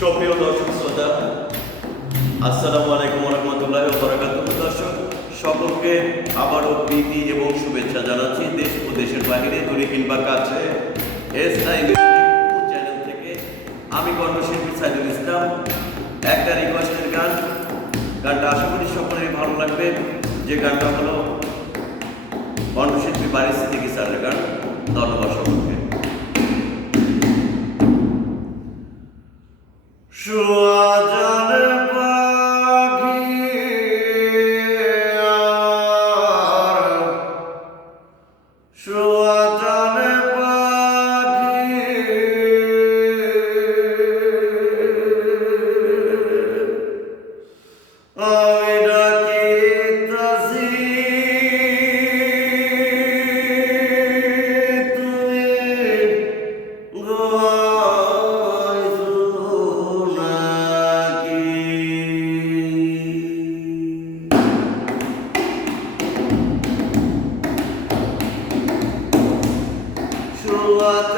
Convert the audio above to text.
সুপ্রিয় দর্শক শ্রোতা, আসসালামু আলাইকুম রহমতুল্লাহ বরাকাতুহ দর্শক, সকলকে আবারও প্রীতি এবং শুভেচ্ছা জানাচ্ছি দেশ ও দেশের বাইরে, দূরে কিংবা কাছে। চ্যানেল থেকে আমি কণ্ঠশিল্পী সাইদুল ইসলাম। একটা রিকোয়েস্টের গান। গানটা আশা করি সকলেরই ভালো লাগবে। যে গানটা হলো কণ্ঠশিল্পী বাড়ি সুয়াজার পাখি সুয়াজার পাখি। আমি ডাকিতাছি তুমি সুয়াতার পাখি